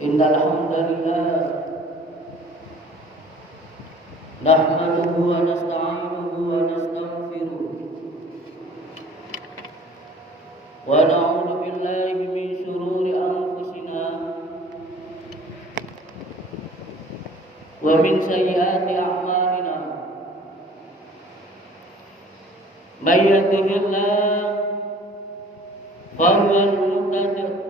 Innal hamdalillah nahmaduhu wa nasta'inuhu wa nastaghfiruh wa na'udzu billahi min shururi anfusina wa min sayyiati a'malina. May yahdihillahu fahuwal muhtadi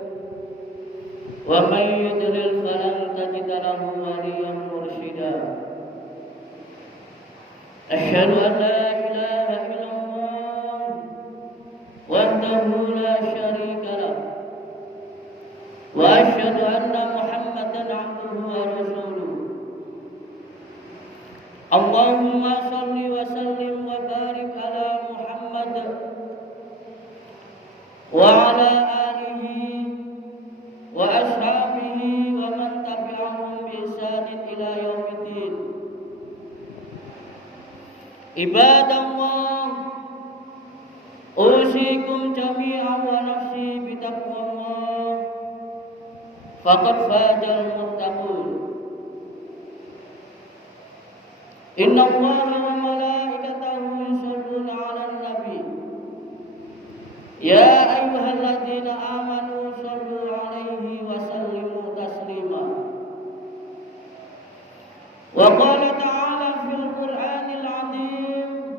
wa may yudlil falan tajida lahu waliyyan mursyida. Asyhadu an la ilaha illallah wahdahu la syarika lah wa asyhadu anna Muhammadan abduhu wa rasuluh. Allahumma shalli wa sallim wa barik ala Muhammad wa ala alihi wa ashabihi wa man tabi'ahum bi ihsanin ila yaumiddin. Ibadallah, usikum jami'an wa nafsi bi taqwallah faqad fazal muttaqun. Inna Allaha wa malaikatahu yusholluna 'alan nabi ya ayyuhalladzina amanu shallu 'alaihi wa sallimu taslima. Wa qala ta'ala fil Qur'anil 'azim,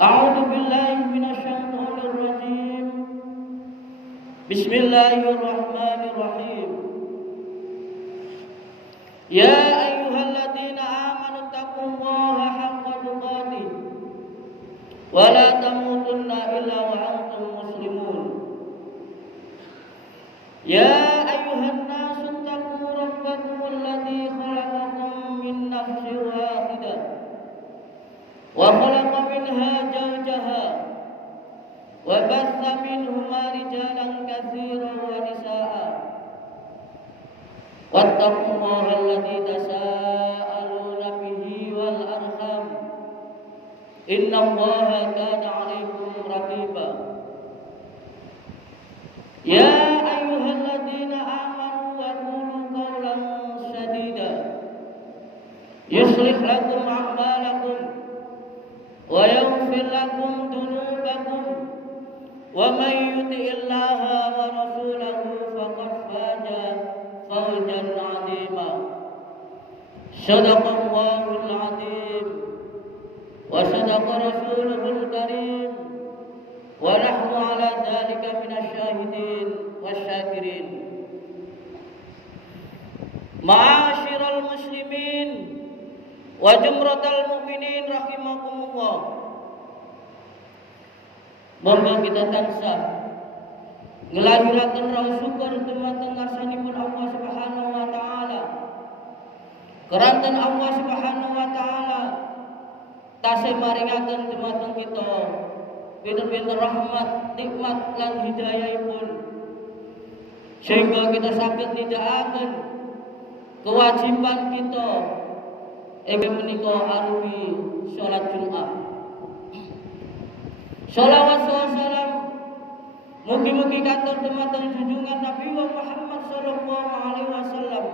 a'udzu billahi minasy syaithanir rajim. Bismillahirrahmanirrahim. Ya ayyuhalladzina amanu taqullaha haqqa tuqatih wa la tamutunna illa wa antum muslimun. Ya ayyuhan nasu taqu rabbakum alladzi khalaqakum min nafsin wahidah wa khalaqa minha zawjaha wa batha minhuma rijalan katsiran wa nisaa'a wattaqullaha alladzi tasaaluna bihi wal arham innallaha kana 'alaikum raqiba. Ya ayyuhalladzina amanu wa qulu qawlan sadida yuslih lakum a'malakum wa yaghfir lakum dhunubakum wa may yuti'illaha wa rasulahu faqad faza fawzan 'azima. Shadaqallahul 'azim wa sadaqa rasuluhul karim wa nahnu ala dzalika minasyahidin wasyakirin. Ma'asyiral muslimin wa jumratal mu'minin rahimakumullah. Monggo kita tansah ngelahiraken rasa syukur dumateng ngarsanipun Allah Subhanahu wa taala. Keranten Allah Subhanahu wa taala tasih maringaken dumateng kita pinter-pinter rahmat, nikmat lan hidayahipun sehingga kita saged nindakaken kewajiban kita inggih menika arupi salat Jumat. Shalawat salam mugi-mugi katur dumateng junjungan Nabi Muhammad sallallahu alaihi wasallam.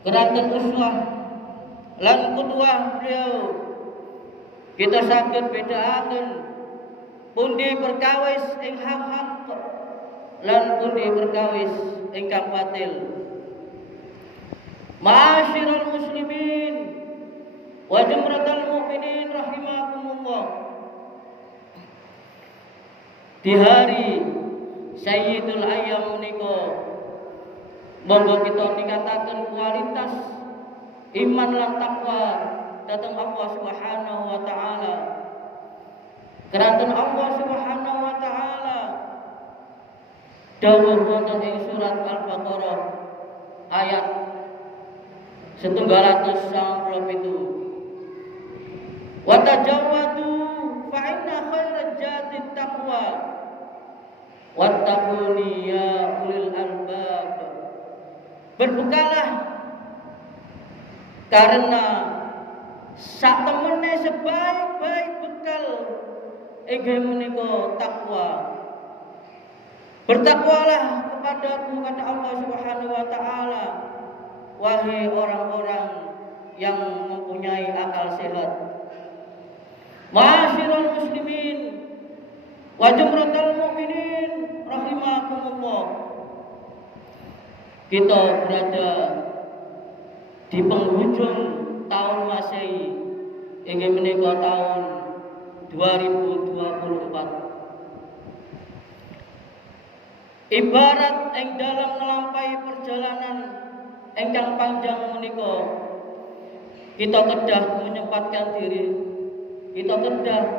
Keranten uswah lan qudwah beliau kita saged bedakaken pundi perkawis ing hak lan pundi perkawis ingkang batil. Ma'asyiral muslimin wa jumratal mu'minin rahimakumullah. Di hari Sayyidul Ayyam menika monggo kita ningkataken kualitas iman lan takwa dhateng Allah Subhanahu wa taala. Keranten Allah Subhanahu wa taala dawuh wonten ing surat Al-Baqarah ayat 197. Wa tajawwadu fa inna khairaz zati taqwa wattaquni ya ulil albab. Berbukalah karena sak temene sebaik-baik bekal inggih menika takwa. Bertakwalah kepadaku, kata Allah Subhanahu wa taala, wahai orang-orang yang mempunyai akal sehat. Ma'asyiral muslimin wa jumratal mu'minin rahimakumullah. Kita berada di penghujung tahun Masehi, inggih menika tahun 2024. Ibarat ing dalam ngelampahi perjalanan ingkang panjang menika, kita kedah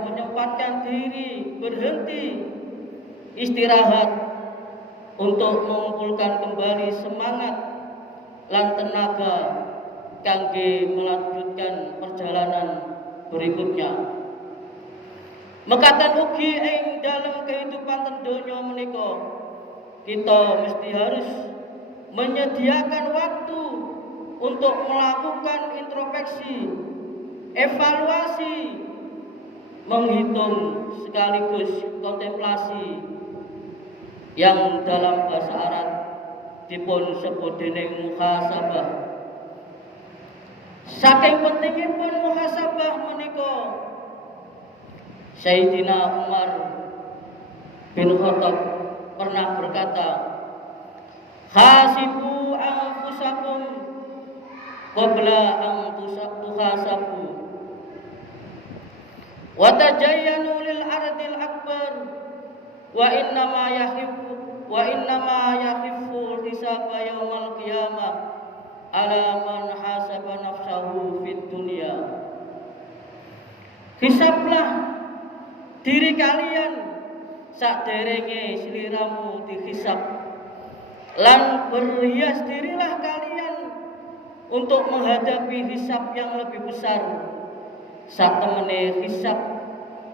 menyempatkan diri berhenti istirahat untuk mengumpulkan kembali semangat lan tenaga kangge melanjutkan perjalanan berikutnya. Mekaten ugi ing dalam kehidupan tendonya menika, kita mesti harus menyediakan waktu untuk melakukan introspeksi, evaluasi, menghitung sekaligus kontemplasi yang dalam bahasa Arab dipun sebut dening muhasabah. Saking pentingipun muhasabah menika, Sayyidina Umar bin Khattab pernah berkata, hasibu anfusakum qabla an tuhasabu wa tajayyanu lil ardil akbar wa innama yahifu hisaba yaumal qiyamah ala man hasaba nafsahu fid dunya. Hisablah diri kalian saderenge sliramu dihisab, lan berhias dirilah kalian untuk menghadapi hisab yang lebih besar. Satemene hisab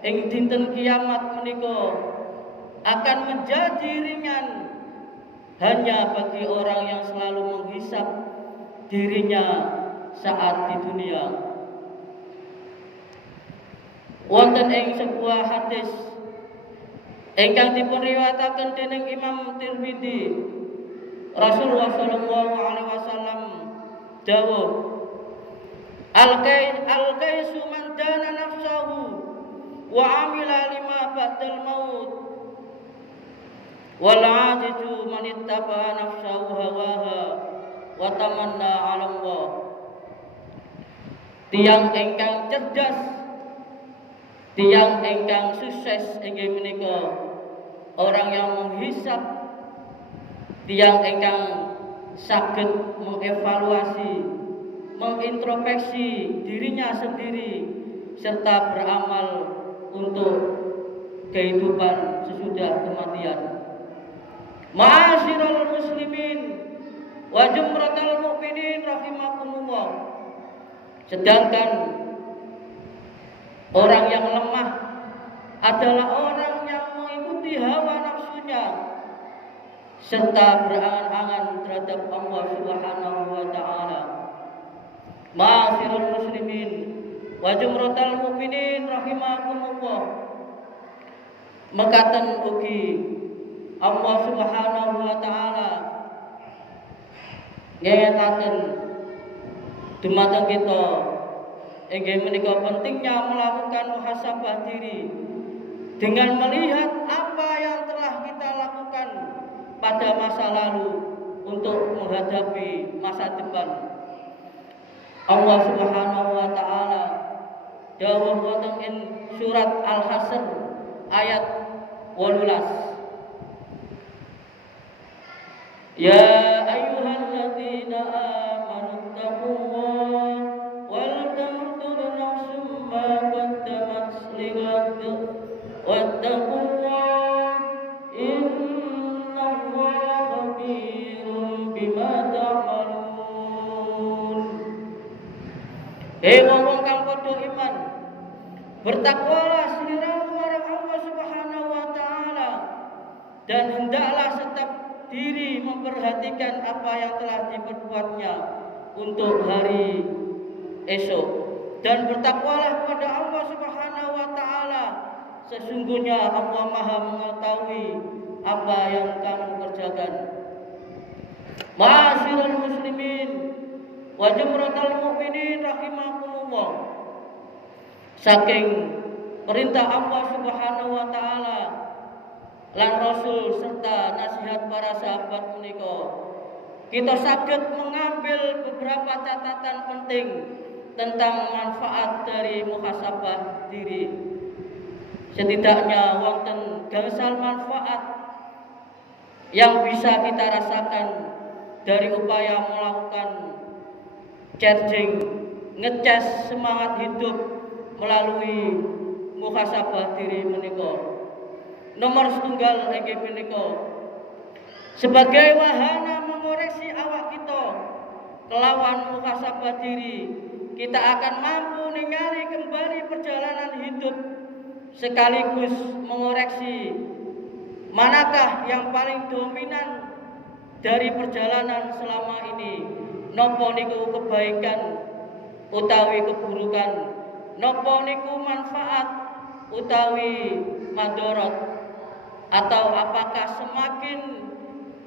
ing dinten kiamat menika akan menjadi ringan hanya bagi orang yang selalu menghisab dirinya saat di dunia. Wonten ing sebuah hadis ingkang dipun riwayataken dening Imam Tirmidzi, Rasulullah sallallahu alaihi wasallam dawuh, Al-kaisu man dana nafsahu wa amila lima ba'dal maut wal 'ajizu man ittaba'a nafsahu hawaha wa tamanna 'ala Allah. Tiang ingkang cerdas, tiang ingkang sukses inggih menika orang yang menghisab, tiang ingkang saged mengevaluasi, mengintrospeksi dirinya sendiri serta beramal untuk kehidupan sesudah kematian. Ma'asyiral muslimin wa jumratal mu'minin rahimakumullah. Sedangkan orang yang lemah adalah orang yang mengikuti hawa nafsunya serta berangan-angan terhadap Allah Subhanahu wa taala. Ma'asyiral muslimin wa jumratal mu'minin rahimakumullah. Mekaten ugi Allah Subhanahu wa taala nyayataken dumateng kita inggih menika pentingnya melakukan muhasabah diri dengan melihat apa yang telah kita lakukan pada masa lalu untuk menghadapi masa depan. Allah Subhanahu wa taala dawuh wonten ing surat Al-Hasr ayat 18. Ya ayyuhalladzina amanu taqullaha wal tanzur nafsum ma qaddamat lighad wattaqullaha innallaha khabirun bima ta'malun. Wong kang padha iman, bertakwalah sliramu marang Allah Subhanahu wa taala dan hendaklah tetap diri memperhatikan apa yang telah diperbuatnya untuk hari esok, dan bertakwalah kepada Allah Subhanahu wa taala, sesungguhnya Allah Maha mengetahui apa yang kamu kerjakan. Ma'asyiral muslimin wa jumratal mukminin rahimakumullah. Saking perintah Allah Subhanahu wa taala lan Rasul serta nasihat para sahabat menika, kita saged mengambil beberapa catatan penting tentang manfaat dari muhasabah diri. Setidaknya wonten gangsal manfaat yang bisa kita rasakan dari upaya melakukan charging, ngecas semangat hidup melalui muhasabah diri menika. Nomor setunggal inggih menika sebagai wahana mengoreksi awak kita kelawan muhasabah diri, kita akan mampu ningali kembali perjalanan hidup sekaligus mengoreksi manakah yang paling dominan dari perjalanan selama ini, nopo niku kebaikan utawi keburukan, nopo niku manfaat utawi madorot, atau apakah semakin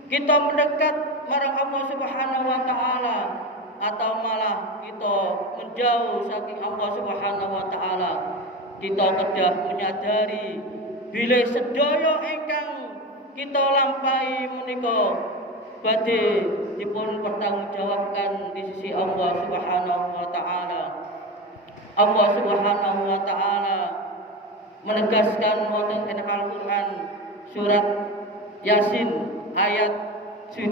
kita mendekat marang Allah Subhanahu wa taala atau malah kita menjauh saking Allah Subhanahu wa taala. Kita kedah menyadari bilih sedaya ingkang kita lampahi menika badhe dipun pertanggungjawabkan di sisi Allah Subhanahu wa taala. Allah Subhanahu wa taala menegaskan wonten ing Al-Qur'an surat Yasin ayat 5.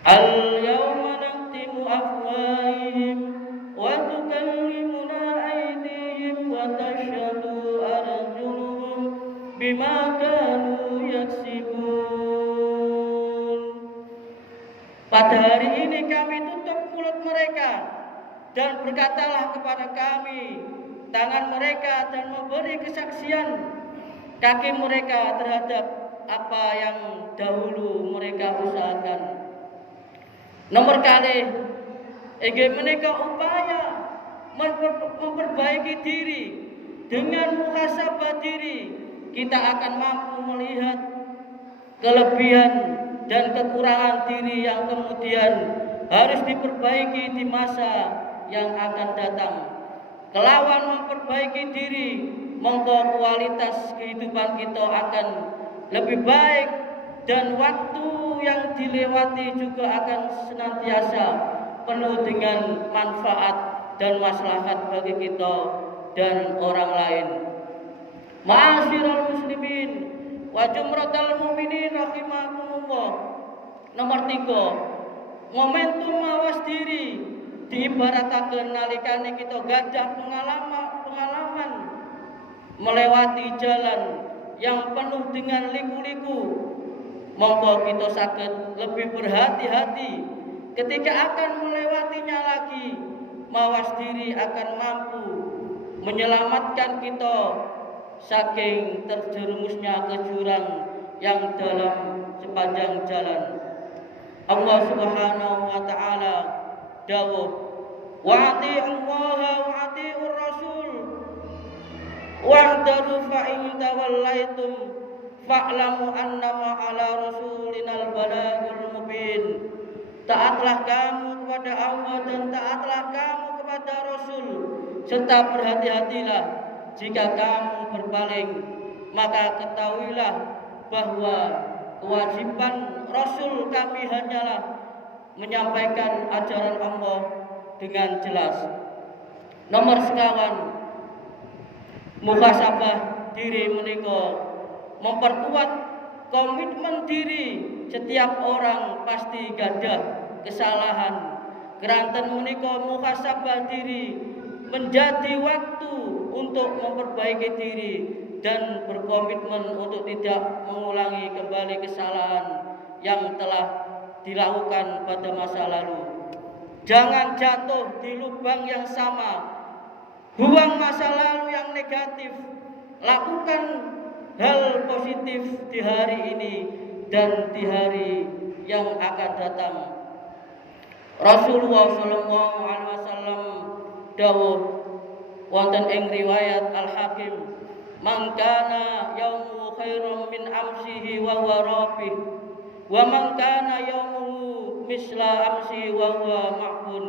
Al-yawma nakhtimu afwahihim wa tukallimuna aydihim wa tashhadu arjuluhum bima kanu yaksibun. Pada hari ini kami tutup mulut mereka dan berkatalah kepada kami tangan mereka, dan memberi kesaksian kaki mereka terhadap apa yang dahulu mereka usahakan. Nomor kali inggih menika upaya memperbaiki diri. Dengan muhasabah diri kita akan mampu melihat kelebihan dan kekurangan diri yang kemudian harus diperbaiki di masa yang akan datang. Kelawan memperbaiki diri, monggo kualitas kehidupan kita akan lebih baik, dan waktu yang dilewati juga akan senantiasa penuh dengan manfaat dan maslahat bagi kita dan orang lain. Ma'asyiral muslimin wa jumratal mukminin rahimakumullah. Nomor 3, momentum mawas diri diibarataken nalikane kita gadah pengalaman melewati jalan yang penuh dengan liku-liku. Monggo kita saged lebih berhati-hati ketika akan melewatinya lagi. Mawas diri akan mampu menyelamatkan kita saking terjerumusnya ke jurang yang dalam sepanjang jalan. Allah Subhanahu wa taala dawuh, wa'ati'ullaha wa'ati'ur rasul wa'daru fa'in tawallaitum fa'lamu annama ala rasulinal balagul mubin. Taatlah kamu kepada Allah dan taatlah kamu kepada Rasul, serta berhati-hatilah jika kamu berpaling, maka ketahuilah bahwa kewajiban Rasul kami hanyalah menyampaikan ajaran Allah dengan jelas. Nomor sekawan, muhasabah diri menika memperkuat komitmen diri. Setiap orang pasti gadah kesalahan. Keranten menika muhasabah diri menjadi waktu untuk memperbaiki diri dan berkomitmen untuk tidak mengulangi kembali kesalahan yang telah dilakukan pada masa lalu. Jangan jatuh di lubang yang sama. Buang masa lalu yang negatif. Lakukan hal positif di hari ini dan di hari yang akan datang. Rasulullah sallallahu alaihi wasallam dawuh wonten ing riwayat Al-Hakim, "Man kana yaumu khairum min amsihi wa huwa rabih, wa man kana yaumuhu misla amsi wa huwa ma'bun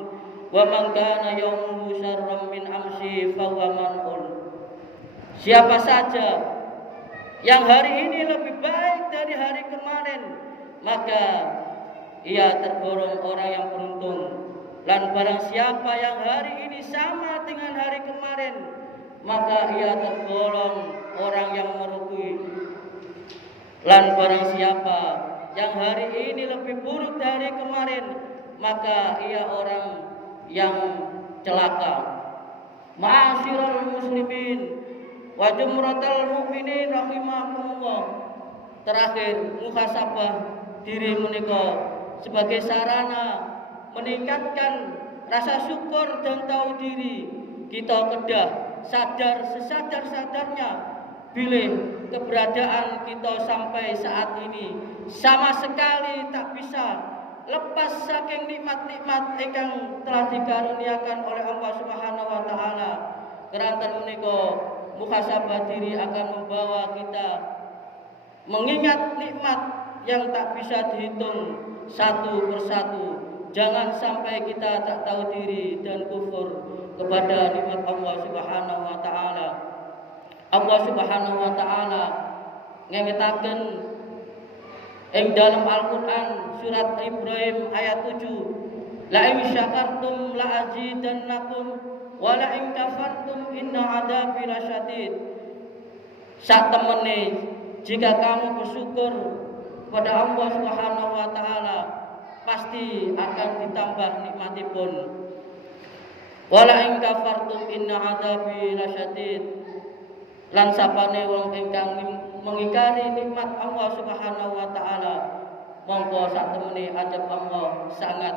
wa man kana yaumuhu syarran min amsi fa huwa man'un. Siapa saja yang hari ini lebih baik dari hari kemarin, maka ia tergolong orang yang beruntung. Dan barang siapa yang hari ini sama dengan hari kemarin, maka ia tergolong orang yang merugi. Dan barang siapa yang hari ini lebih buruk dari kemarin, maka ia orang yang celaka. Ma'asyiral muslimin wa jumratal mukminin rahimakumullah. Terakhir, muhasabah diri menika sebagai sarana meningkatkan rasa syukur dan tahu diri. Kita kedah sadar sesadar-sadarnya bilih keberadaan kita sampai saat ini sama sekali tak bisa lepas saking nikmat-nikmat ingkang telah dikaruniakan oleh Allah Subhanahu wa taala. Keranten menika muhasabah diri akan membawa kita mengingat nikmat yang tak bisa dihitung satu persatu. Jangan sampai kita tak tahu diri dan kufur kepada nikmat Allah Subhanahu wa taala. Allah Subhanahu wa taala ngengetaken ing dalam Al-Qur'an surat Ibrahim ayat 7, la in syakartum la azidannakum wa la in kafartum inna adzabi lasyadid. Sak temene jika kamu bersyukur kepada Allah Subhanahu wa taala, pasti akan ditambah nikmatipun. Wala in kafartum inna adzabi lasyadid. Lan sapane wong ingkang mengingkari nikmat Allah Subhanahu wa taala, mongko sak temene adab Allah sangat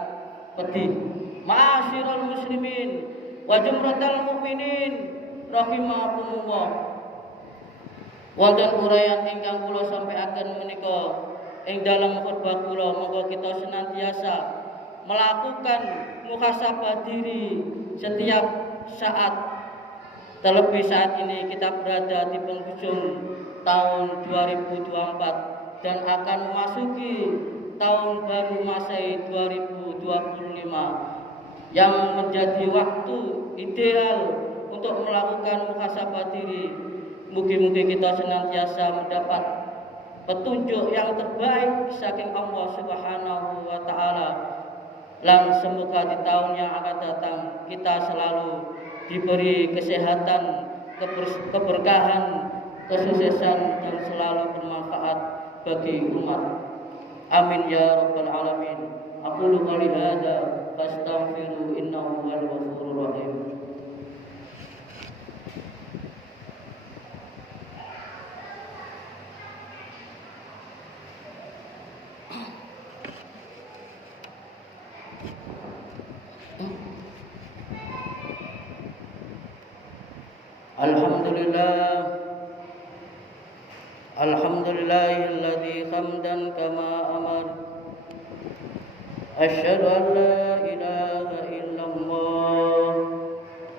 pedih. Ma'asyiral muslimin wa jumratal mukminin rahimakumullah. Wonten uraian ingkang kula sampaiaken menika ing dalam khotbah kula, monggo kita senantiasa melakukan muhasabah diri setiap saat. Terlebih saat ini kita berada di penghujung tahun 2024 dan akan memasuki tahun baru Masehi 2025 yang menjadi waktu ideal untuk melakukan muhasabah diri. Mugi-mugi kita senantiasa mendapat petunjuk yang terbaik saking Allah Subhanahu wa taala. Dan semoga di tahun yang akan datang kita selalu diberi kesehatan, keberkahan, kesuksesan dan selalu bermanfaat bagi umat. Amin ya rabbal alamin. Aqulu qouli hadza fastaghfiru innahu huwal ghafurur rahim. Alhamdulillahilladzi hamdan kama amar. Asyhadu an la ilaha illallah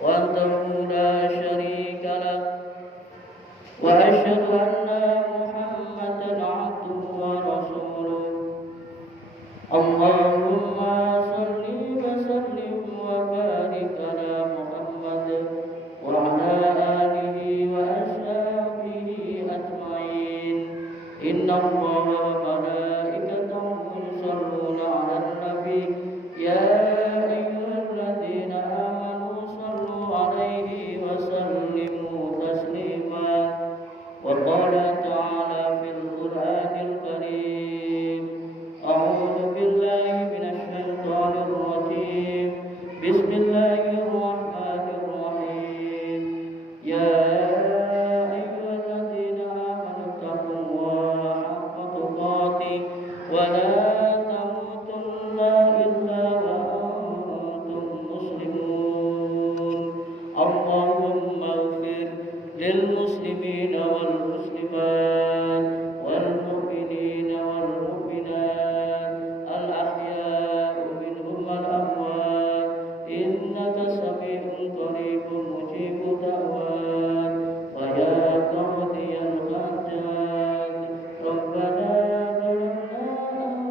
wahdahu la syarika lah wa asyhadu anna Muhammadan abduhu wa rasuluh. Allahumma shalli wa sallim wa barik ala Muhammad wa ala alihi wa ashabihi ajmain. Inna Allaha wa malaikatahu yusholluna 'alan nabi ya ayyuhalladzina amanu shallu 'alaihi wa sallimu taslima. Wa qala ta'ala fil Qur'anil karim, a'udzu billahi minasy syaithanir rajim. Bismillahirrahmanirrahim. Ya ayyuhalladzina amanu taqullaha haqqa tuqatih wa la tamutunna illa wa antum muslimun. Allahumma ighfir lil muslimina wal muslimat wal mu'minina wal mu'minat al ahya'u minhum wal amwat innaka sami'un qaribun mujibud da'wat wa ya qadiyal hajat rabbana zalamna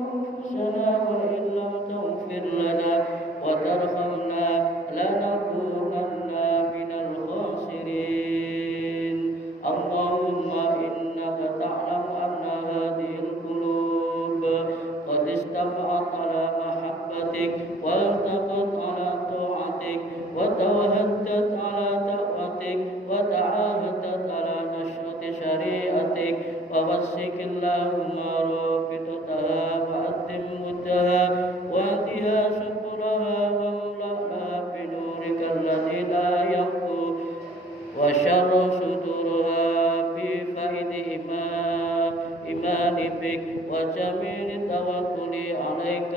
ووسك اللهم رابطتها وأتم مدها واتها سبلها واملأها بنورك الذي لا ينفو وشر صدورها بفائد إيمان بك وجميل توكل عليك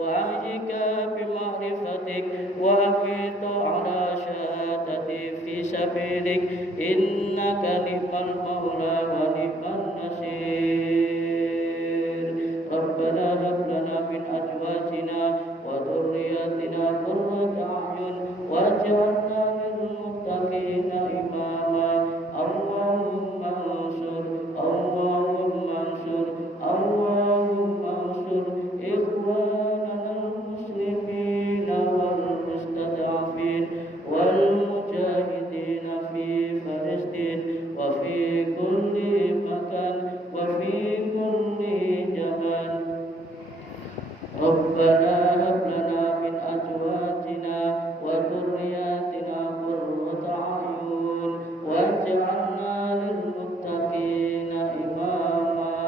وعجك بمعرفتك وأميت على شهادتي في سبيلك إنك نعم المولى ونعم النصير. ربنا هب لنا من أزواجنا وذرياتنا قرة أعين واجعلنا للمتقين إماما. اللهم انصر إخواننا المسلمين والمستضعفين والمجاهدين في فلسطين وفي كل مكان وفي كل زمان. ربنا هب لنا من أزواجنا وذرياتنا قرة أعين واجعلنا للمتقين إماما.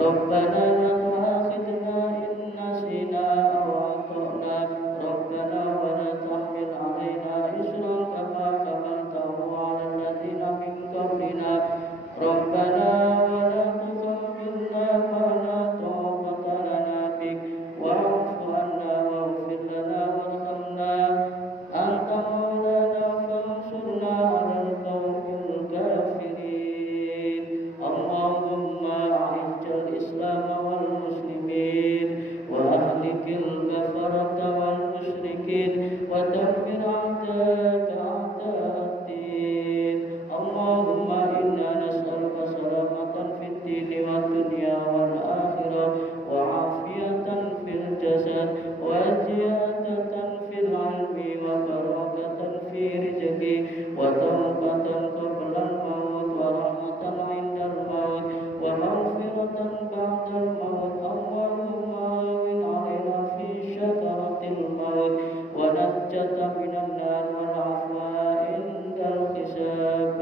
ربنا لا تؤاخذنا إن نسينا أو أخطأنا. ربنا ولا تحمل علينا إصرا كما حملته على الذين من قبلنا. ربنا ولا تحملنا ما لا طاقة لنا به واعف عنا واغفر لنا وارحمنا أنت مولانا فانصرنا على القوم الكافرين. اللهم أعز الإسلام والمسلمين وأهلك الكفرة والمشركين ودمر أعداءك أعداء الدين. اللهم إنا نسألك سلامة في الدين والدنيا والآخرة وعافية في الجسد وزيادة في العلم وبركة في رزق وتوبة قبل الموت ورحمة عند الموت ومغفرة بعد الموت. اللهم هون علينا في شكرة الموت ونجة من النار والعفو عند الحساب.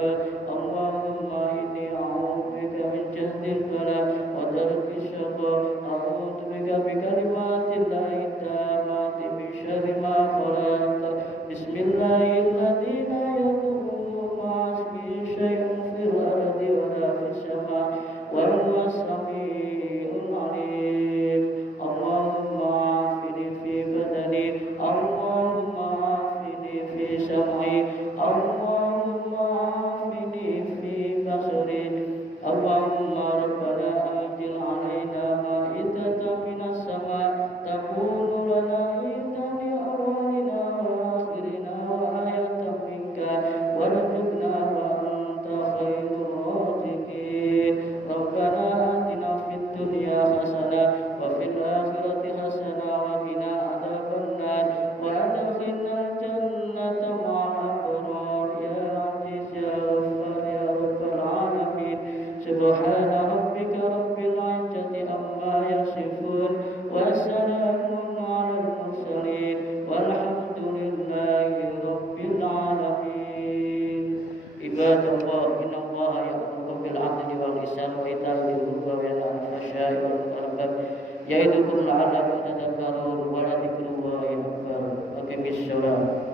اللهم إني أعوذ بك من جهد البلاء ودرك الشقاء. أعوذ بك بكلمات الله التامات من شر ما خلق. بسم الله الذي لا يضر مع اسمه شيء في الأرض ولا في السماء وهو السميع العليم. اللهم عافني في بدني. اللهم عافني في سمعي. اللهم عافني في بصري. اللهم ربنا أنزل علينا مائدة من السماء تكون لنا عيدا لأولنا وآخرنا وآية منك وارزقنا وأنت خير الرازقين. ربنا آتنا في الدنيا حسنة وفي الآخرة حسنة وقنا عذاب النار وأدخلنا الجنة مع الأبرار يا عزيز يا غفار يا رب العالمين. سبحان ربك رب العزة عما يصفون وسلام على المرسلين والحمد لله رب العالمين. عباد الله إن الله يأمركم بالعدل والإحسان وإيتاء ذي القربى وينهى عن الفحشاء والمنكر يعظكم لعلكم تذكرون ولذكر الله أكبر. أقم الصلاة.